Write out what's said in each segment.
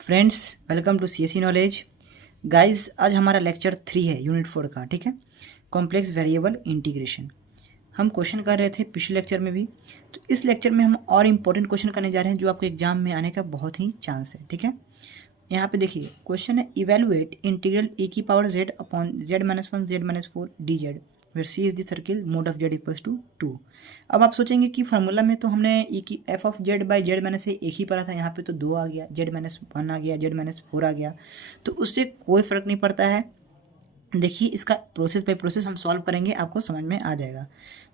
Friends, welcome to CSC knowledge. Guys, आज हमारा lecture 3 है यूनिट 4 का। ठीक है, कॉम्प्लेक्स वेरिएबल इंटीग्रेशन। हम क्वेश्चन कर रहे थे पिछले लेक्चर में भी, तो इस लेक्चर में हम और इम्पोर्टेंट क्वेश्चन करने जा रहे हैं जो आपको एग्जाम में आने का बहुत ही चांस है। ठीक है, यहाँ पे देखिए क्वेश्चन है, इवेलुएट इंटीग्रल e की power z upon z minus 1 z minus 4 D Z where C is the circle mod of z equals to 2। अब आप सोचेंगे कि फार्मूला में तो हमने e की f of z by Z minus एक ही पढ़ा था, यहाँ पे तो 2 आ गया, z माइनस 1 आ गया, z माइनस 4 आ गया, तो उससे कोई फ़र्क नहीं पड़ता है। देखिए इसका प्रोसेस बाय प्रोसेस हम सॉल्व करेंगे, आपको समझ में आ जाएगा।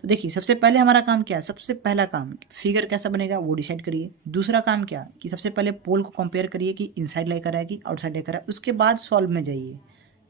तो देखिए सबसे पहले हमारा काम क्या है, सबसे पहला काम फिगर कैसा बनेगा वो डिसाइड करिए। दूसरा काम क्या कि सबसे पहले पोल को कंपेयर करिए कि इनसाइड लाई कर रहा है कि आउटसाइड लाई कर रहा है, उसके बाद सॉल्व में जाइए।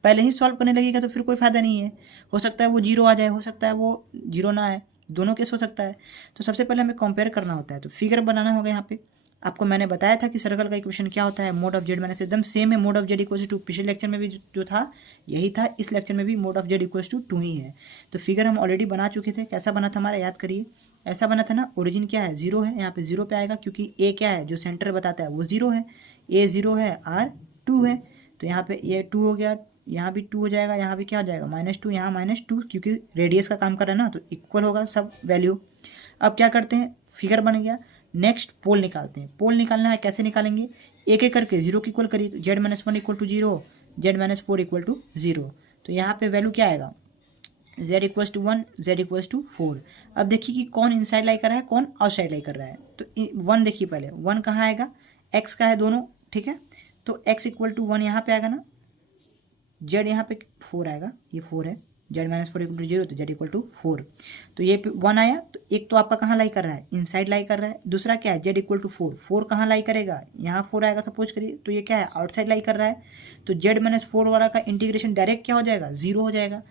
पहले ही सॉल्व करने लगेगा तो फिर कोई फायदा नहीं है, हो सकता है वो जीरो आ जाए, हो सकता है वो जीरो ना आए, दोनों केस हो सकता है। तो सबसे पहले हमें कंपेयर करना होता है, तो फिगर बनाना होगा। यहाँ पे आपको मैंने बताया था कि सर्कल का इक्वेशन क्या होता है, मोड ऑफ जेड माइनस, एकदम सेम है, mod of Z equals to. पिछले लेक्चर में भी जो था यही था, इस लेक्चर में भी mod of Z equals to 2 ही है। तो फिगर हम ऑलरेडी बना चुके थे। कैसा बना था हमारा, याद करिए। ऐसा बना था ना, ओरिजिन क्या है, 0 है, यहाँ पे 0 पे आएगा क्योंकि ए क्या है जो सेंटर बताता है वो 0 है, ए 0 है, आर 2 है, तो यहाँ पे ये 2 हो गया, यहाँ भी 2 हो जाएगा, यहाँ भी क्या हो जाएगा -2, यहाँ -2, क्योंकि रेडियस का काम कर रहा है ना, तो इक्वल होगा सब वैल्यू। अब क्या करते हैं, फिगर बन गया, नेक्स्ट पोल निकालते हैं। पोल निकालना है, कैसे निकालेंगे, एक एक करके 0 की इक्वल करिए, तो z minus 1 equal to 0, z minus 4 equal to 0, तो यहाँ पे वैल्यू क्या आएगा, z equals to 1, z equals to 4। अब देखिए कि कौन इनसाइड लाई कर रहा है, कौन आउटसाइड लाई कर रहा है। तो 1 देखिए, पहले 1 कहाँ आएगा, x का है दोनों, ठीक है, तो x इक्वल टू 1 यहाँ पे आएगा ना, z यहाँ पे 4 आएगा, ये 4 है, z माइनस 4 इक्वल टू 0, तो z इक्वल टू 4, तो ये 1 आया। तो एक तो आपका कहाँ लाई कर रहा है, इनसाइड लाई कर रहा है, दूसरा क्या है, z इक्वल टू 4, 4 कहाँ लाई करेगा, यहाँ 4 आएगा सपोज करिए, तो ये क्या है, आउटसाइड लाई कर रहा है, तो z माइनस 4 वाला का इंटीग्रेशन डायरेक्ट क्या हो जाएगा, 0 हो जाएगा।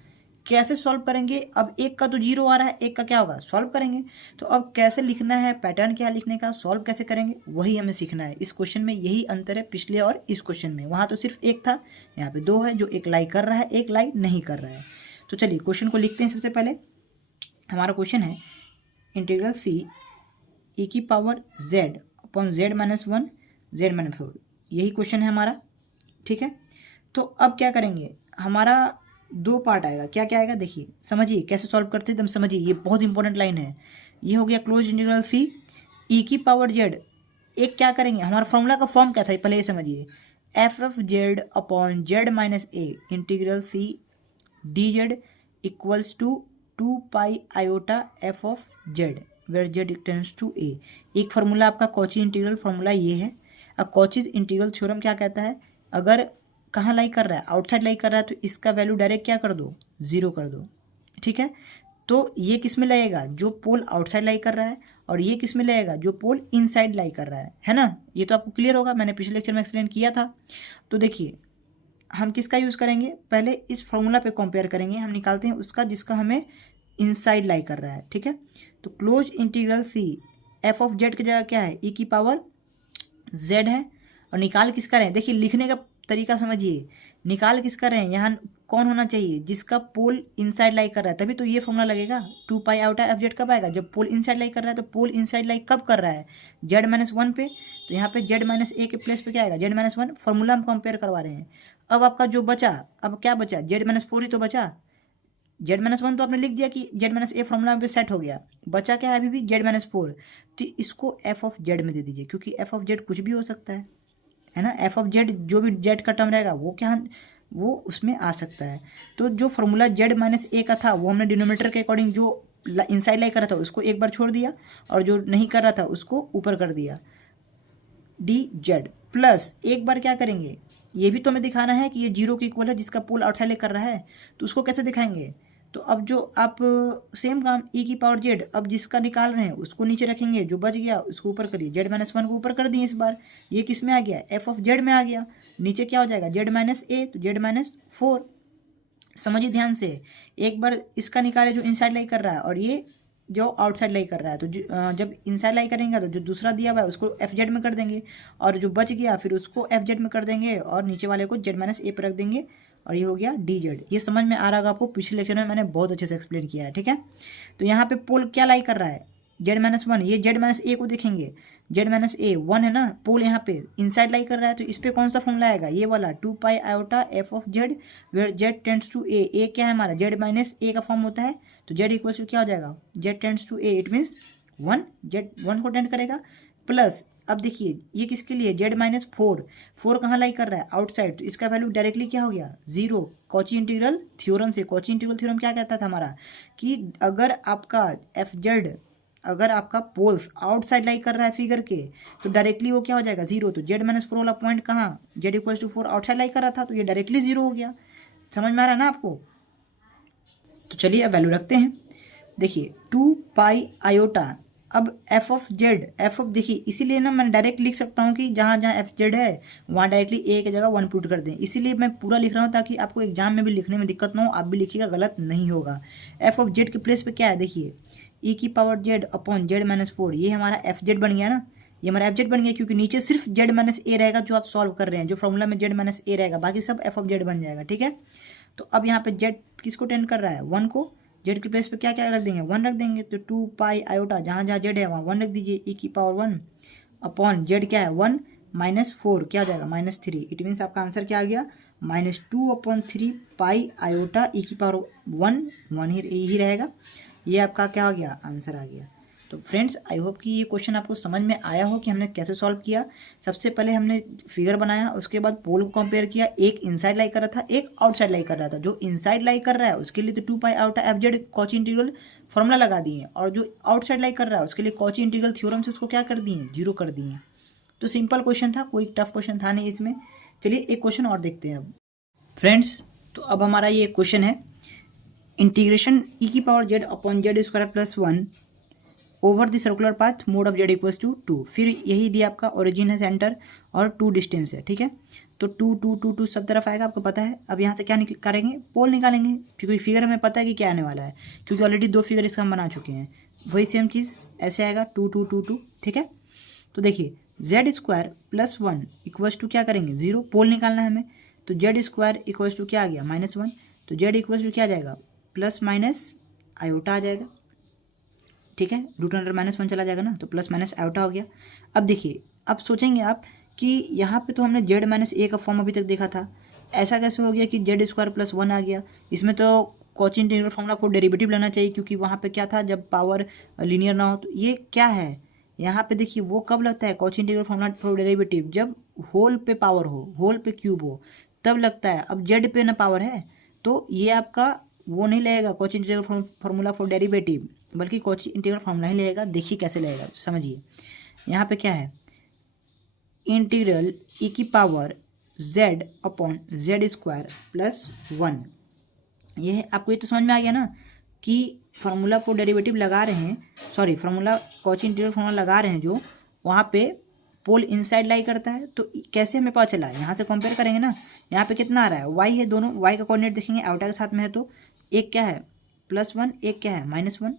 कैसे सॉल्व करेंगे, अब एक का तो 0 आ रहा है, एक का क्या होगा, सॉल्व करेंगे। तो अब कैसे लिखना है, पैटर्न क्या है लिखने का, सॉल्व कैसे करेंगे, वही हमें सीखना है। इस क्वेश्चन में यही अंतर है पिछले और इस क्वेश्चन में। वहाँ तो सिर्फ एक था, यहाँ पे 2 है, जो एक लाई कर रहा है, एक लाई नहीं कर रहा है। तो चलिए क्वेश्चन को लिखते हैं। सबसे पहले हमारा क्वेश्चन है, इंटीग्रल सी ई की power z upon z minus 1 z minus 4, यही क्वेश्चन है हमारा। ठीक है, तो अब क्या करेंगे, हमारा 2 पार्ट आएगा। क्या क्या आएगा देखिए, समझिए कैसे सॉल्व करते हैं, एकदम समझिए, ये बहुत इंपॉर्टेंट लाइन है। ये हो गया क्लोज इंटीग्रल सी ई की पावर जेड। एक क्या करेंगे, हमारा फॉर्मूला का फॉर्म क्या था पहले ये समझिए, F F Z upon Z minus A integral C D Z equals to 2 pi iota F of Z where Z tends to A. एक फार्मूला आपका कॉची इंटीग्रल फार्मूला ये है। अब कॉचीज इंटीग्रल थ्योरम क्या कहता है, अगर कहाँ लाई कर रहा है, आउटसाइड लाई कर रहा है, तो इसका वैल्यू डायरेक्ट क्या कर दो, 0 कर दो। ठीक है, तो ये किस में लगेगा, जो पोल आउटसाइड लाई कर रहा है, और ये किस में लगेगा, जो पोल इनसाइड लाई कर रहा है ना। ये तो आपको क्लियर होगा, मैंने पिछले लेक्चर में एक्सप्लेन किया था। तो देखिए हम किसका यूज़ करेंगे, पहले इस फॉर्मूला पे कंपेयर करेंगे, हम निकालते हैं उसका जिसका हमें इनसाइड लाई कर रहा है। ठीक है, तो close integral C f of z की जगह क्या है, ई की पावर जेड है, और निकाल किसका रहे हैं, देखिए लिखने का तरीका समझिए, निकाल किसका रहे हैं, यहाँ कौन होना चाहिए, जिसका पोल इनसाइड लाई कर रहा है, तभी तो ये फॉर्मूला लगेगा। 2 पाई आउटा एफ जेड कब आएगा, जब पोल इनसाइड लाई कर रहा है, तो पोल इनसाइड लाई कब कर रहा है, जेड माइनस 1 पे, तो यहाँ पे जेड माइनस ए के प्लेस पे क्या आएगा, जेड माइनस 1, फॉर्मूला हम कंपेयर करवा रहे हैं। अब आपका जो बचा, अब क्या बचा, जेड माइनस 4 ही तो बचा, जेड माइनस 1 तो आपने लिख दिया कि जेड माइनस ए फॉर्मूला पे सेट हो गया, बचा क्या है अभी भी, जेड माइनस 4, तो इसको एफ ऑफ जेड में दे दीजिए, क्योंकि एफ ऑफ जेड कुछ भी हो सकता है ना, एफ ऑफ जेड जो भी जेड का टर्म रहेगा वो क्या, वो उसमें आ सकता है। तो जो फॉर्मूला जेड माइनस ए का था वो हमने डिनोमीटर के अकॉर्डिंग जो इनसाइड लाई कर रहा था उसको एक बार छोड़ दिया, और जो नहीं कर रहा था उसको ऊपर कर दिया, डी जेड प्लस एक बार क्या करेंगे, ये भी तो हमें दिखाना है कि ये 0 के इक्वल है, जिसका पोल आउटसाइड लाई कर रहा है, तो उसको कैसे दिखाएंगे, तो अब जो आप सेम काम ई की पावर जेड, अब जिसका निकाल रहे हैं उसको नीचे रखेंगे, जो बच गया उसको ऊपर करिए, जेड माइनस 1 को ऊपर कर दिए इस बार, ये किस में आ गया, एफ ऑफ जेड में आ गया, नीचे क्या हो जाएगा, जेड माइनस ए, तो जेड माइनस 4। समझिए ध्यान से, एक बार इसका निकाले जो इनसाइड लाई कर रहा है, और ये जो आउटसाइड लाई कर रहा है, तो जब इनसाइड लाई करेंगे तो जो दूसरा दिया हुआ है उसको एफ जेड में कर देंगे, और जो बच गया फिर उसको एफ जेड में कर देंगे, और नीचे वाले को जेड माइनस ए पर रख देंगे, और ये हो गया डी जेड। ये समझ में आ रहा होगा आपको, पिछले लेक्चर में मैंने बहुत अच्छे से एक्सप्लेन किया है। ठीक है, तो यहाँ पे पोल क्या लाई कर रहा है, जेड माइनस 1, ये जेड माइनस ए को देखेंगे जेड माइनस ए 1 है ना, पोल यहाँ पे इनसाइड लाई कर रहा है, तो इस पे कौन सा फॉर्मूला आएगा, ये वाला 2 pi iota F of Z where Z tends to A क्या है हमारा, जेड माइनस ए का फॉर्म होता है, तो जेड इक्वल टू क्या हो जाएगा, z tends to a, it means 1, z 1 को टेंड करेगा, प्लस अब देखिए ये किसके लिए, जेड माइनस 4 कहाँ लाई कर रहा है, आउटसाइड, तो इसका वैल्यू डायरेक्टली क्या हो गया 0। कॉची इंटीग्रल थ्योरम से, कॉची इंटीग्रल थ्योरम क्या कहता था हमारा कि अगर आपका एफ जेड, अगर आपका पोल्स आउटसाइड लाई कर रहा है फिगर के, तो डायरेक्टली वो क्या हो जाएगा 0। तो जेड माइनस 4 वाला पॉइंट कहाँ, जेड इक्वल टू 4 आउटसाइड लाई कर रहा था, तो ये डायरेक्टली 0 हो गया। समझ में आ रहा है ना आपको। तो चलिए अब वैल्यू रखते हैं। देखिए 2 पाई आयोटा, अब F of z, f of देखिए इसीलिए ना मैं डायरेक्ट लिख सकता हूँ कि जहाँ जहाँ एफ जेड है वहाँ डायरेक्टली ए की जगह 1 पुट कर दें, इसीलिए मैं पूरा लिख रहा हूँ ताकि आपको एग्जाम में भी लिखने में दिक्कत ना हो, आप भी लिखिएगा गलत नहीं होगा। एफ ऑफ जेड के प्लेस पे क्या है, देखिए ई की power z upon Z minus 4, ये हमारा एफ जेड बन गया ना, ये हमारा एफ जेड बन गया, क्योंकि नीचे सिर्फ जेड माइनस ए रहेगा जो आप सॉल्व कर रहे हैं, जो फॉर्मूला में जेड माइनस ए रहेगा, बाकी सब एफ ऑफ जेड बन जाएगा। ठीक है, तो अब यहाँ पे जेड किसको टेंड कर रहा है, 1 को, जेड के प्लेस पे क्या क्या रख देंगे, 1 रख देंगे, तो 2 पाई आयोटा जहाँ जहाँ जेड है वहाँ 1 रख दीजिए, ई की पावर 1 अपॉन जेड क्या है 1 माइनस 4 क्या हो जाएगा -3, इट मीन्स आपका आंसर क्या आ गया -2/3 पाई आयोटा ई की पावर 1 ही रहेगा, ये आपका क्या हो गया आंसर आ गया। तो फ्रेंड्स आई होप कि ये क्वेश्चन आपको समझ में आया हो कि हमने कैसे सॉल्व किया। सबसे पहले हमने फिगर बनाया, उसके बाद पोल को कंपेयर किया, एक इनसाइड लाई कर रहा था, एक आउटसाइड लाई कर रहा था। जो इनसाइड लाई कर रहा है उसके लिए तो 2 pi iota F Z Cauchy integral formula लगा दिए, और जो आउटसाइड लाई कर रहा है उसके लिए कॉची इंटीग्रल थ्योरम से उसको क्या कर दिए, 0 कर दिए। तो सिंपल क्वेश्चन था, कोई टफ क्वेश्चन था नहीं इसमें। चलिए एक क्वेश्चन और देखते हैं अब फ्रेंड्स। तो अब हमारा ये क्वेश्चन है, इंटीग्रेशन ई की power z upon z square plus 1 over the circular path mod of Z equals to 2। फिर यही दिया आपका ओरिजिन है सेंटर और 2 डिस्टेंस है। ठीक है, तो 2 2 2 2 सब तरफ आएगा, आपको पता है। अब यहाँ से क्या करेंगे, पोल निकालेंगे, क्योंकि फिगर हमें पता है कि क्या आने वाला है, क्योंकि ऑलरेडी 2 फिगर इसका हम बना चुके हैं। वही सेम चीज़ ऐसे आएगा 2 2 2 2। ठीक है, तो देखिए z square plus 1 equals to क्या करेंगे 0, पोल निकालना है हमें, तो जेड स्क्वायर इक्वल्स टू क्या आ गया -1, तो जेड इक्वल्स टू क्या आ जाएगा प्लस माइनस आयोटा आ जाएगा। ठीक है, रूट अंडर -1 चला जाएगा ना, तो प्लस माइनस आयोटा हो गया। अब देखिए, अब सोचेंगे आप कि यहाँ पे तो हमने जेड माइनस ए का फॉर्म अभी तक देखा था, ऐसा कैसे हो गया कि जेड स्क्वायर प्लस 1 आ गया। इसमें तो Cauchy integral formula for derivative लेना चाहिए, क्योंकि वहाँ पे क्या था, जब पावर लीनियर ना हो। तो ये क्या है यहाँ पे, देखिए वो कब लगता है Cauchy integral formula for derivative, जब होल पे पावर हो, होल पे क्यूब हो, तब लगता है। अब जेड पे ना पावर है, तो ये आपका वो नहीं लगेगा Cauchy integral formula for derivative, बल्कि कॉची इंटीग्रल फॉर्मूला ही लगेगा। देखिए कैसे लगेगा, समझिए। यहाँ पे क्या है, इंटीग्रल ई की power z upon z square plus 1। ये है, आपको ये तो समझ में आ गया ना कि फार्मूला फॉर डेरिवेटिव लगा रहे हैं, sorry formula Cauchy integral formula लगा रहे हैं, जो वहाँ पे पोल इनसाइड लाई करता है। तो कैसे हमें पता चला, यहाँ से कंपेयर करेंगे ना, यहाँ पे कितना आ रहा है, वाई है, दोनों वाई का कोऑर्डिनेट देखेंगे आउटा के साथ में है, तो एक क्या है +1, एक क्या है -1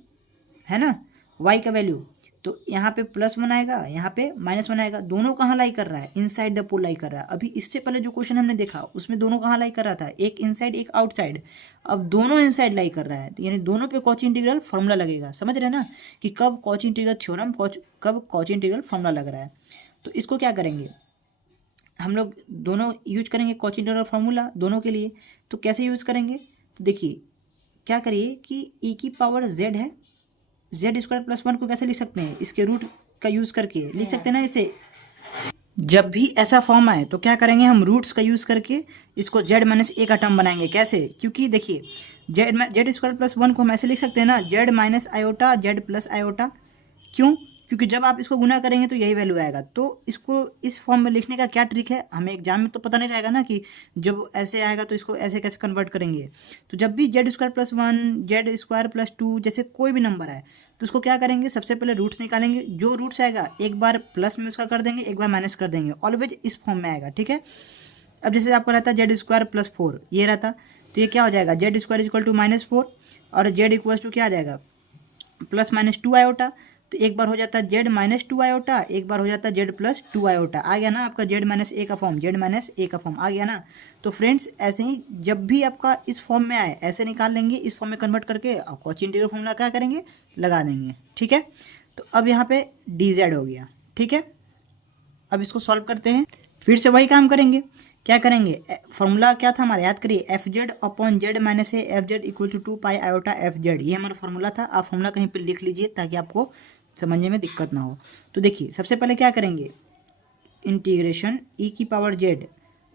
है ना, वाई का वैल्यू। तो यहाँ पे +1 आएगा, यहाँ पे -1 आएगा, दोनों कहाँ लाई कर रहा है, इनसाइड द पोल लाई कर रहा है। अभी इससे पहले जो क्वेश्चन हमने देखा उसमें दोनों कहाँ लाई कर रहा था, एक इनसाइड एक आउटसाइड। अब दोनों इनसाइड लाई कर रहा है, तो यानी दोनों पे कॉची इंटीग्रल फॉर्मूला लगेगा। समझ रहे हैं ना कि कब कॉची इंटीग्रल थ्योरम, कब कॉची इंटीग्रल फॉर्मूला लग रहा है। तो इसको क्या करेंगे हम लोग, दोनों यूज करेंगे कॉची इंटीग्रल फॉर्मूला दोनों के लिए। तो कैसे यूज करेंगे, तो देखिए क्या करिए कि ई की पावर जेड है, जेड स्क्वायर प्लस 1 को कैसे लिख सकते हैं, इसके रूट का यूज़ करके लिख सकते हैं ना इसे। जब भी ऐसा फॉर्म आए तो क्या करेंगे हम, रूट्स का यूज़ करके इसको जेड माइनस ए का टर्म बनाएंगे। कैसे, क्योंकि देखिए जेड स्क्वायर प्लस 1 को हम ऐसे लिख सकते हैं ना, Z minus iota Z plus iota. क्यों, क्योंकि जब आप इसको गुना करेंगे तो यही वैल्यू आएगा। तो इसको इस फॉर्म में लिखने का क्या ट्रिक है, हमें एग्जाम में तो पता नहीं रहेगा ना कि जब ऐसे आएगा तो इसको ऐसे कैसे कन्वर्ट करेंगे। तो जब भी Z square plus 1, Z square plus 2 जैसे कोई भी नंबर आए तो उसको क्या करेंगे, सबसे पहले रूट्स निकालेंगे। जो रूट्स आएगा एक बार प्लस में उसका कर देंगे, एक बार माइनस कर देंगे, ऑलवेज इस फॉर्म में आएगा। ठीक है, अब जैसे आपको रहता है जेड स्क्वायर प्लस 4 ये रहता, तो ये क्या हो जाएगा, जेड स्क्वायर इक्वल टू -4 और जेड इक्वल टू क्या आ जाएगा +-2 आयोटा। तो एक बार हो जाता है जेड -2 आयोटा, एक बार हो जाता है जेड +2 आयोटा। आ गया ना आपका जेड माइनस ए का फॉर्म, जेड माइनस ए का फॉर्म आ गया ना। तो फ्रेंड्स ऐसे ही जब भी आपका इस फॉर्म में आए ऐसे निकाल लेंगे, इस फॉर्म में कन्वर्ट करके कॉची इंटीग्रल फॉर्मूला क्या करेंगे, लगा देंगे। ठीक है, तो अब यहाँ पे डी जेड हो गया, ठीक है, अब इसको सॉल्व करते हैं, फिर से वही काम करेंगे। क्या करेंगे, फॉर्मूला क्या था हमारा, याद करिए, f Z upon Z minus a f z equal to 2 pi iota f z, ये हमारा फॉर्मूला था। आप फॉर्मूला कहीं पर लिख लीजिए ताकि आपको समझने में दिक्कत ना हो। तो देखिए सबसे पहले क्या करेंगे, इंटीग्रेशन ई की पावर जेड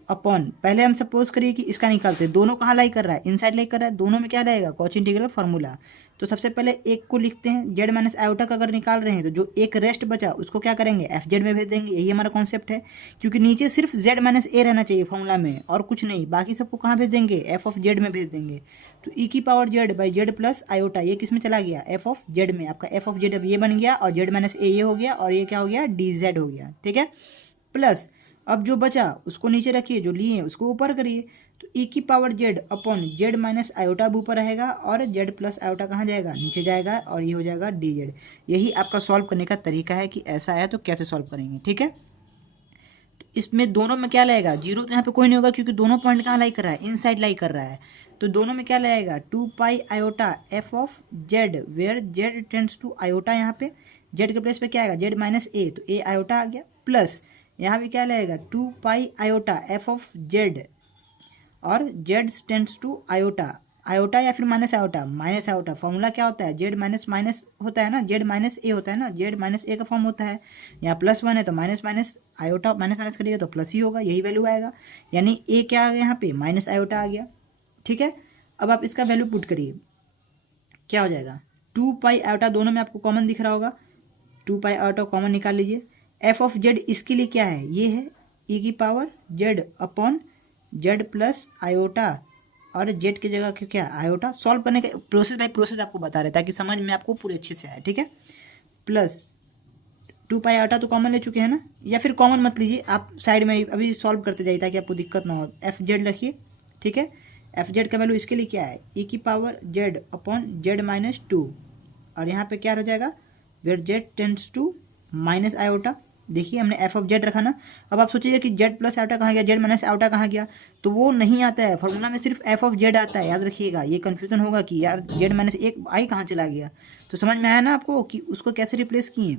अपॉन, पहले हम सपोज करिए कि इसका निकालते हैं, दोनों कहाँ लाई कर रहा है, इनसाइड लाई कर रहा है, दोनों में क्या रहेगा, कॉची इंटीग्रल फार्मूला। तो सबसे पहले एक को लिखते हैं, जेड माइनस आयोटा का अगर निकाल रहे हैं तो जो एक रेस्ट बचा उसको क्या करेंगे, एफ जेड में भेज देंगे। यही हमारा कॉन्सेप्ट है, क्योंकि नीचे सिर्फ जेड माइनस ए रहना चाहिए फॉर्मूला में और कुछ नहीं, बाकी सबको कहाँ भेज देंगे, एफ ऑफ जेड में भेज देंगे। तो ई की power Z by z plus iota, ये किस में चला गया, एफ ऑफ जेड में। आपका एफ ऑफ जेड अब ये बन गया और जेड माइनस ए ये हो गया और ये क्या हो गया, डी जेड हो गया, ठीक है। प्लस अब जो बचा उसको नीचे रखिए, जो लिए हैं उसको ऊपर करिए। तो ई की power z upon Z minus iota अब ऊपर रहेगा और जेड प्लस आयोटा कहाँ जाएगा, नीचे जाएगा और ये हो जाएगा डी जेड। यही आपका सॉल्व करने का तरीका है कि ऐसा है तो कैसे सॉल्व करेंगे, ठीक है। तो इसमें दोनों में क्या लगेगा, जीरो तो यहाँ पे कोई नहीं होगा क्योंकि दोनों पॉइंट कहाँ लाई कर रहा है, इनसाइड लाई कर रहा है। तो दोनों में क्या लगेगा, 2 pi iota F of Z where Z tends to iota, यहाँ पे जेड के प्लेस पे क्या आएगा, जेड माइनस ए, तो ए आयोटा आ गया, प्लस यहाँ भी क्या लगेगा, 2 pi iota F of Z और Z tends to iota, iota या फिर minus iota, minus iota formula क्या होता है, जेड माइनस माइनस होता है ना, जेड माइनस ए होता है ना, जेड माइनस ए का फॉर्म होता है। यहाँ प्लस वन है तो minus minus iota minus minus करिएगा तो प्लस ही होगा, यही वैल्यू आएगा। यानी ए क्या आ गया यहाँ पे, माइनस आयोटा आ गया, ठीक है। अब आप इसका वैल्यू पुट करिए, क्या हो जाएगा, 2 पाई आयोटा, दोनों में आपको कॉमन दिख रहा होगा, 2 पाई आयोटा कॉमन निकाल लीजिए। एफ ऑफ जेड इसके लिए क्या है, ये है ई की power z upon z plus iota और जेड की जगह क्या आयोटा। सॉल्व करने का प्रोसेस बाय प्रोसेस आपको बता रहे ताकि समझ में आपको पूरे अच्छे से आए, ठीक है। प्लस 2 पाई आयोटा तो कॉमन ले चुके हैं ना, या फिर कॉमन मत लीजिए, आप साइड में अभी सॉल्व करते जाइए ताकि आपको दिक्कत ना हो। एफ जेड रखिए, ठीक है। एफ जेड का वैल्यू इसके लिए क्या है, ई की power z upon Z minus 2 और यहाँ पे क्या हो जाएगा, where Z tends to minus iota. देखिए हमने एफ ऑफ जेड रखा ना। अब आप सोचिए कि जेड प्लस आयोटा कहाँ गया, जेड माइनस आयोटा कहाँ गया, तो वो नहीं आता है फॉर्मूला में, सिर्फ एफ ऑफ जेड आता है, याद रखिएगा। ये कन्फ्यूजन होगा कि यार जेड माइनस एक आई कहाँ चला गया, तो समझ में आया ना आपको कि उसको कैसे रिप्लेस किए।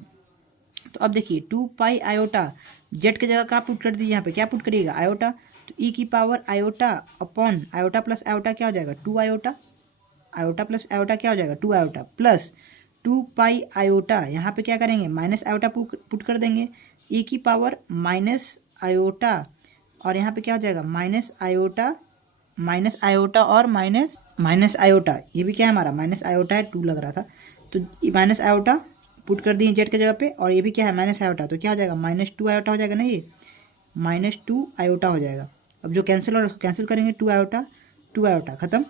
तो अब देखिए 2 पाई आयोटा जेड की जगह क्या पुट कर दीजिए, यहाँ पे क्या पुट करिएगा, आयोटा। तो ई की power iota upon iota plus iota क्या हो जाएगा, 2 आयोटा, आयोटा प्लस आयोटा क्या हो जाएगा, 2 आयोटा प्लस 2 पाई आयोटा, यहाँ पे क्या करेंगे, माइनस आयोटा पुट कर देंगे, ई की पावर माइनस आयोटा और यहाँ पे क्या हो जाएगा, माइनस आयोटा और माइनस आयोटा, ये भी क्या है हमारा माइनस आयोटा है, 2 लग रहा था तो माइनस आयोटा पुट कर दिए जेड की जगह पे, और ये भी क्या है माइनस आयोटा, तो क्या हो जाएगा, -2 आयोटा हो जाएगा ना, ये -2 आयोटा हो जाएगा। अब जो कैंसिल और कैंसिल करेंगे, 2 आयोटा खत्म,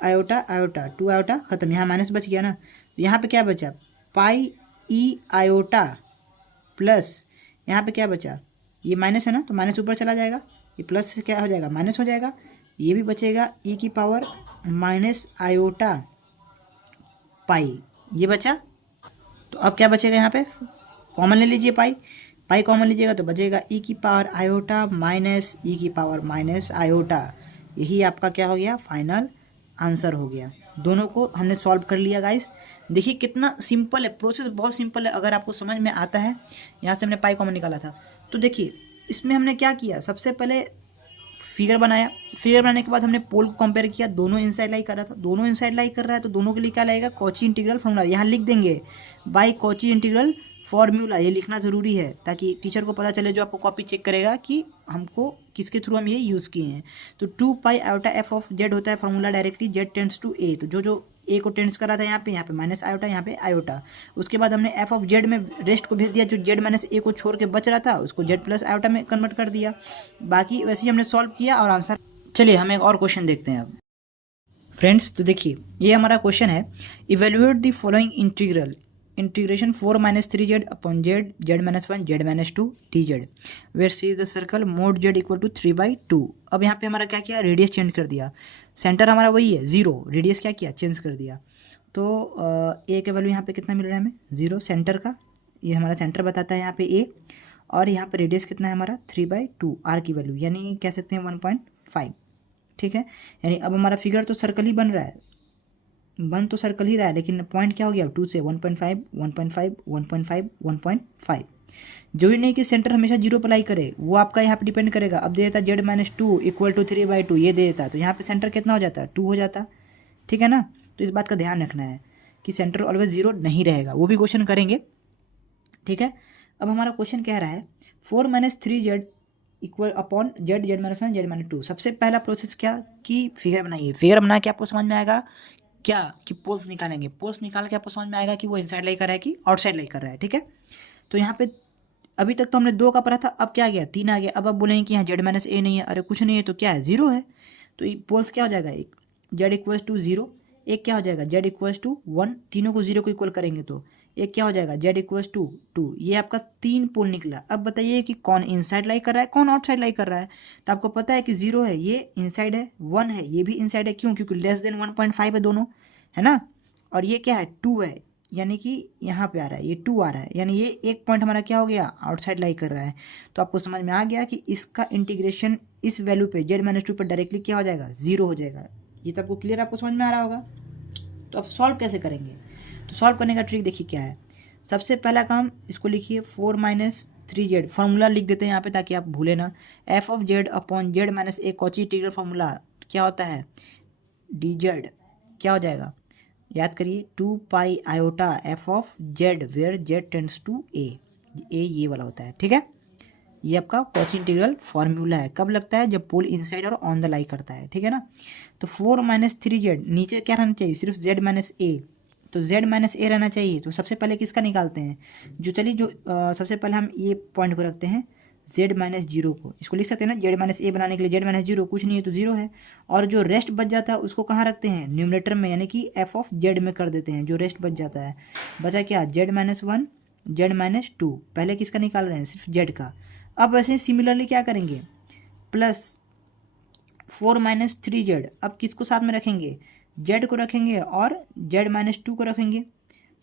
आयोटा आयोटा 2 आयोटा खत्म, यहाँ माइनस बच गया ना। यहाँ पे क्या बचा, पाई ई आयोटा प्लस यहाँ पे क्या बचा, ये माइनस है ना तो माइनस ऊपर चला जाएगा, ये प्लस से क्या हो जाएगा, माइनस हो जाएगा, ये भी बचेगा ई की पावर माइनस आयोटा पाई, ये बचा। तो अब क्या बचेगा, यहाँ पे कॉमन ले लीजिए, पाई कॉमन लीजिएगा तो बचेगा ई की पावर आयोटा माइनस ई की पावर माइनस आयोटा। यही आपका क्या हो गया, फाइनल आंसर हो गया। दोनों को हमने सॉल्व कर लिया गाइस। देखिए कितना सिंपल है, प्रोसेस बहुत सिंपल है अगर आपको समझ में आता है। यहाँ से हमने पाई कॉमन निकाला था, तो देखिए इसमें हमने क्या किया, सबसे पहले फिगर बनाया, फिगर बनाने के बाद हमने पोल को कंपेयर किया, दोनों इनसाइड लाई कर रहा था, दोनों इनसाइड लाई कर रहा है तो दोनों के लिए क्या लगेगा, कॉची इंटीग्रल फॉर्मूला, यहाँ लिख देंगे बाई कॉची इंटीग्रल फॉर्मूला, ये लिखना ज़रूरी है ताकि टीचर को पता चले जो आपको कॉपी चेक करेगा कि हमको किसके थ्रू हम ये यूज़ किए हैं। तो 2 pi iota F of z होता है formula directly, z tends to a, तो जो ए को टेंड्स कर रहा था यहाँ पे माइनस आयोटा, यहाँ पे आयोटा। उसके बाद हमने एफ ऑफ जेड में रेस्ट को भेज दिया, जो जेड माइनस ए को छोड़ के बच रहा था उसको जेड प्लस आयोटा में कन्वर्ट कर दिया। बाकी वैसे ही हमने सॉल्व किया और आंसर। चलिए हम एक और क्वेश्चन देखते हैं अब फ्रेंड्स। तो देखिए ये हमारा क्वेश्चन है, evaluate the following integral, integration 4 - 3z upon z, z -1, z -2 dz, where C is the circle mod z equal to 3/2। अब यहाँ पे हमारा क्या किया, रेडियस चेंज कर दिया, सेंटर हमारा वही है 0, रेडियस क्या किया, चेंज कर दिया। तो ए के वैल्यू यहाँ पे कितना मिल रहा है हमें, 0 सेंटर का, ये हमारा सेंटर बताता है यहाँ पे ए, और यहाँ पे रेडियस कितना है हमारा 3/2, आर की वैल्यू यानी कह सकते हैं 1.5, ठीक है। यानी अब हमारा फिगर तो सर्कल ही बन रहा है, बन तो सर्कल ही रहा है, लेकिन पॉइंट क्या हो गया, 2 से 1.5, 1.5, 1.5, 1.5, जो ही नहीं कि सेंटर हमेशा जीरो पर लाई करे, वो आपका यहाँ पे डिपेंड करेगा। अब दे देता z minus two equal to 3/2, ये दे देता, तो यहाँ पे सेंटर कितना हो जाता है, 2 हो जाता। ठीक है ना, तो इस बात का ध्यान रखना है कि सेंटर ऑलवेज जीरो नहीं रहेगा, वो भी क्वेश्चन करेंगे। ठीक है, अब हमारा क्वेश्चन कह रहा है 4 - 3z equal upon z, Z minus 1, Z minus 2। सबसे पहला प्रोसेस क्या कि फिगर बनाइए। फिगर बना के आपको समझ में आएगा क्या कि पोल्स निकालेंगे। पोल्स निकाल के आपको समझ में आएगा कि वो इनसाइड लाई कर रहा है कि आउटसाइड लाई कर रहा है। ठीक है, तो यहाँ पे अभी तक तो हमने 2 का पढ़ा था, अब क्या आ गया, 3 आ गया। अब आप बोलेंगे कि यहाँ जेड माइनस ए नहीं है, अरे कुछ नहीं है तो क्या है, जीरो है। तो पोल्स क्या हो जाएगा, एक जेड इक्वल्स टू जीरो, एक क्या हो जाएगा जेड इक्वल्स टू 1, तीनों को जीरो को इक्वल करेंगे तो एक क्या हो जाएगा जेड इक्वल्स टू 2। ये आपका 3 पोल निकला। अब बताइए कि कौन इनसाइड लाई कर रहा है, कौन आउटसाइड लाई कर रहा है। तो आपको पता है कि जीरो है, ये इनसाइड है, 1 है, ये भी इनसाइड है। क्यों, क्योंकि लेस देन 1.5 है दोनों, है ना। और ये क्या है, 2 है, यानी कि यहाँ पे आ रहा है, ये 2 आ रहा है, यानी ये एक पॉइंट हमारा क्या हो गया, आउटसाइड लाई कर रहा है। तो आपको समझ में आ गया कि इसका इंटीग्रेशन इस वैल्यू पे जेड माइनस 2 पर डायरेक्टली क्या हो जाएगा, जीरो हो जाएगा। ये तो आपको क्लियर, आपको समझ में आ रहा होगा। तो अब सॉल्व कैसे करेंगे, तो सॉल्व करने का ट्रिक देखिए क्या है। सबसे पहला काम, इसको लिखिए 4 - 3z, फार्मूला लिख देते हैं यहाँ पे ताकि आप भूले ना। F of z upon Z minus A Cauchy integral formula क्या होता है, डी जेड क्या हो जाएगा, याद करिए 2 pi iota F of Z where Z tends to a, ये वाला होता है। ठीक है, ये आपका कॉची इंटीग्रल फार्मूला है। कब लगता है, जब पोल इनसाइड और ऑन द लाई करता है। ठीक है ना, तो 4 - 3z, नीचे क्या रहना चाहिए, सिर्फ z माइनस ए, तो z माइनस ए रहना चाहिए। तो सबसे पहले किसका निकालते हैं, जो चलिए जो सबसे पहले हम ये पॉइंट को रखते हैं z माइनस जीरो को, इसको लिख सकते हैं ना, z माइनस ए बनाने के लिए z माइनस जीरो, कुछ नहीं है तो जीरो है। और जो रेस्ट बच जाता है उसको कहाँ रखते हैं, न्यूमरेटर में, यानी कि एफ ऑफ जेड में कर देते हैं। जो रेस्ट बच जाता है, बचा क्या, z माइनस 1, z माइनस 2, पहले किसका निकाल रहे हैं, सिर्फ z का। अब वैसे सिमिलरली क्या करेंगे, प्लस 4 - 3z, अब किसको साथ में रखेंगे, z को रखेंगे और z माइनस 2 को रखेंगे।